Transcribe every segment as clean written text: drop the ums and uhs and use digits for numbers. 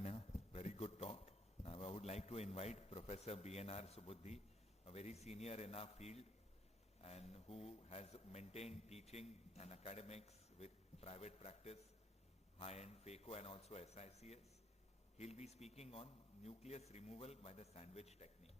and a very good talk. Now I would like to invite Professor BNR Subudhi, a very senior in our field and who has maintained teaching and academics with private practice, high-end FACO and also SICS. He'll be speaking on nucleus removal by the sandwich technique.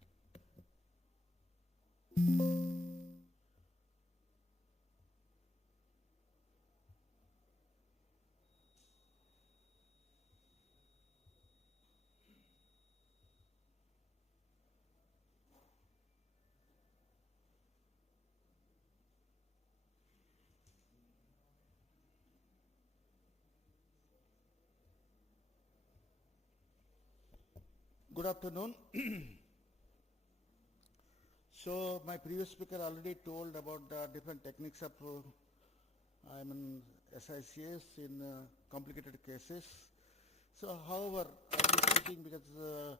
Good afternoon. So my previous speaker already told about the different techniques of SICS in complicated cases. So however, I was thinking because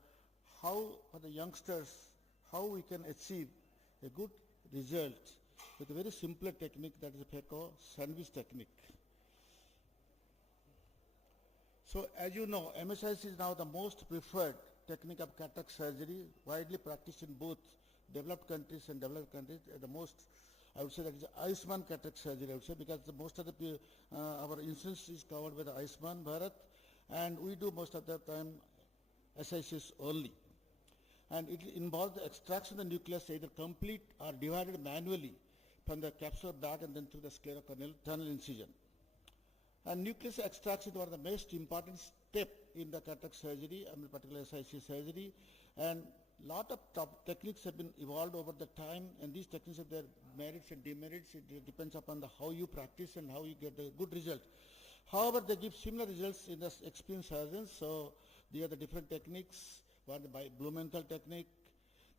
how for the youngsters, how we can achieve a good result with a very simple technique, that is a FACO sandwich technique. So as you know, MSIC is now the most preferred technique of cataract surgery, widely practiced in both developed countries and developed countries. The most, I would say, that is AIOCMT cataract surgery, I would say, because most of the our insurance is covered by the AIOCMT Bharat, and we do most of the time SICS only. And it involves the extraction of the nucleus either complete or divided manually from the capsular bag and then through the sclerocorneal tunnel incision. And nucleus extraction is one of the most important step in the cataract surgery, particularly SIC surgery, and lot of techniques have been evolved over the time, and these techniques have their merits and demerits. It depends upon how you practice and how you get the good result. However, they give similar results in the experienced surgeons. So they are the different techniques, one the Blumenthal technique,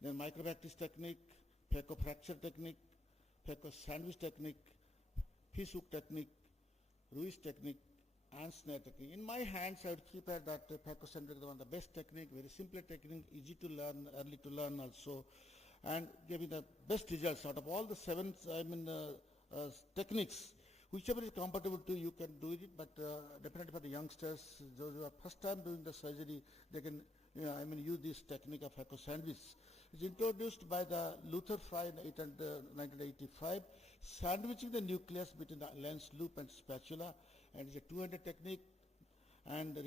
then microbactis technique, FACO fracture technique, FACO sandwich technique, fish hook technique, Ruiz technique, and snare technique. In my hands, I would keep that FACO sandwich is one of the best technique, very simple technique, easy to learn, early to learn also, and giving the best results out of all the seven techniques. Whichever is compatible to you can do it, but definitely for the youngsters, those who are first time doing the surgery, they can use this technique of FACO sandwich. It's introduced by the Luther Fry in 1985, sandwiching the nucleus between the lens loop and spatula, and it's a 200 technique, and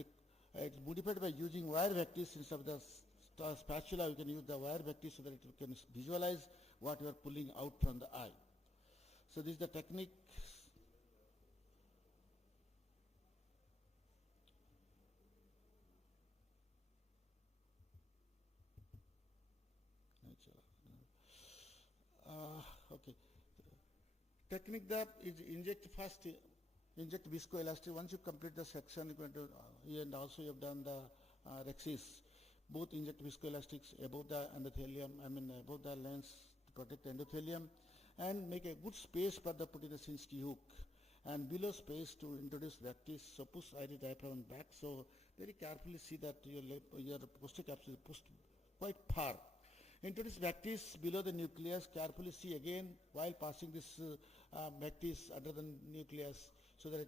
it's modified by using wire vectis instead of the spatula. You can use the wire vectis so that you can visualize what you are pulling out from the eye. So this is the technique. Okay. Technique that is inject viscoelastic. Once you complete the section, you're going to, and also you have done the rexis. Both inject viscoelastics above the endothelium, above the lens to protect the endothelium, and make a good space for the putting the Sinski hook, and below space to introduce vectis. So push iris diaphragm back. So very carefully see that your posterior capsule is pushed quite far. Introduce vectis below the nucleus, carefully see again while passing this vectis under the nucleus, so that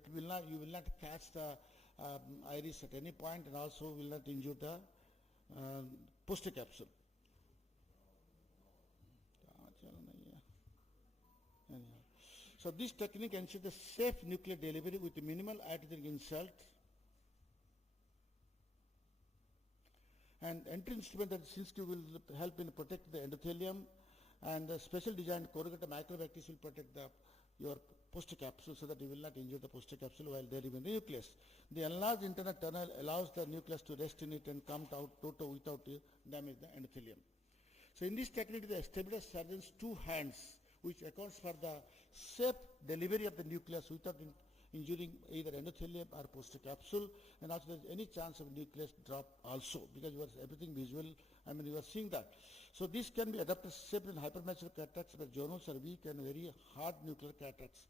you will not catch the iris at any point, and also will not injure the posterior capsule. So this technique ensures the safe nuclear delivery with minimal arterial insult. And entry instrument that Sinski will help in protect the endothelium, and the special designed corrugated microvectis will protect your posterior capsule so that you will not injure the posterior capsule while there is in the nucleus. The enlarged internal tunnel allows the nucleus to rest in it and come out total without damage the endothelium. So in this technique, the established surgeon's two hands, which accounts for the safe delivery of the nucleus without injuring either endothelium or posterior capsule, and also there is any chance of nucleus drop also, because you are everything visual, you are seeing that. So this can be adapted safely in hypermature cataracts where journals are weak and very hard nuclear cataracts.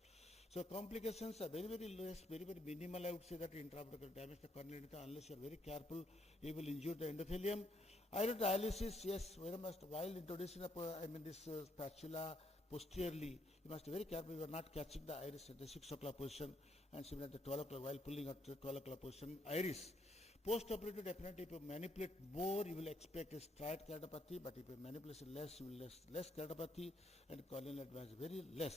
So complications are very, very less, very, very minimal. I would say that intraocular damage the corneal unless you are very careful, you will injure the endothelium. Iris dialysis, yes, while introducing this spatula posteriorly, you must be very careful. You are not catching the iris at the 6 o'clock position, and similar at the 12 o'clock while pulling out the 12 o'clock position iris. Post-operative, definitely if you manipulate more, you will expect a straight keratopathy, but if you manipulate less, you will less keratopathy and corneal advance very less.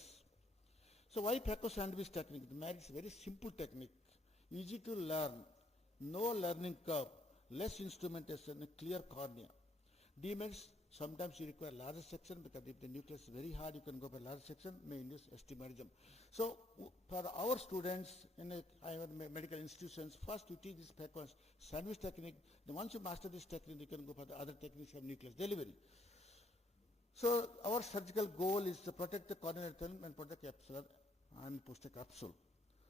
So why Phaco sandwich technique? It's a very simple technique, easy to learn, no learning curve, less instrumentation, a clear cornea. D means sometimes you require larger section because if the nucleus is very hard, you can go for larger section, may induce astigmatism. So for our students in medical institutions, first you teach this Phaco sandwich technique. Then once you master this technique, you can go for the other techniques of nucleus delivery. So our surgical goal is to protect the corneal film and protect the capsular and posterior capsule.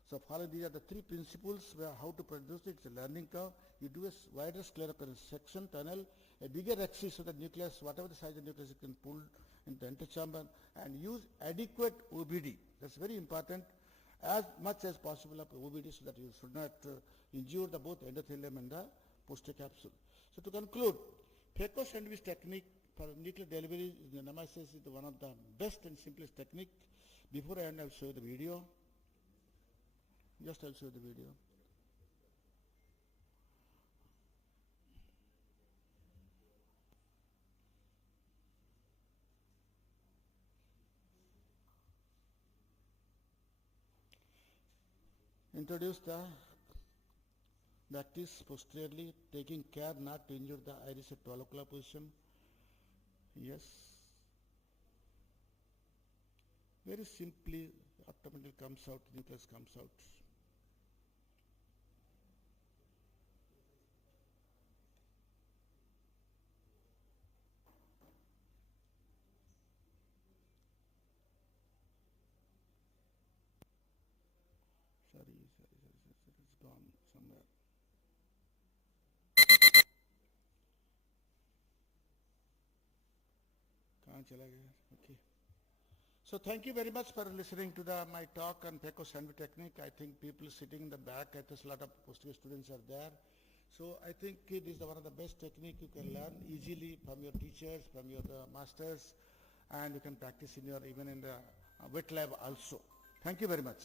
So following these are the three principles where how to produce it. It's a learning curve. You do a wider sclerocorneal section tunnel, a bigger axis so that nucleus, whatever the size of the nucleus, you can pull into the antechamber and use adequate OBD. That's very important. As much as possible of OBD so that you should not injure the both endothelium and the posterior capsule. So to conclude, Phaco sandwich technique for nuclear delivery in the nemesis is one of the best and simplest technique. Before I end, I'll show you the video. Just I'll show you the video. Introduce the practice posteriorly, taking care not to injure the iris at 12 o'clock position. Yes. Very simply, optometer comes out, nucleus comes out. Sorry, it's gone somewhere. कहाँ चला गया? Okay. So thank you very much for listening to my talk on Phaco sandwich technique. I think people sitting in the back, I think a lot of postgraduate students are there. So I think it is one of the best technique you can learn easily from your teachers, from your masters, and you can practice in your even in the wet lab also. Thank you very much.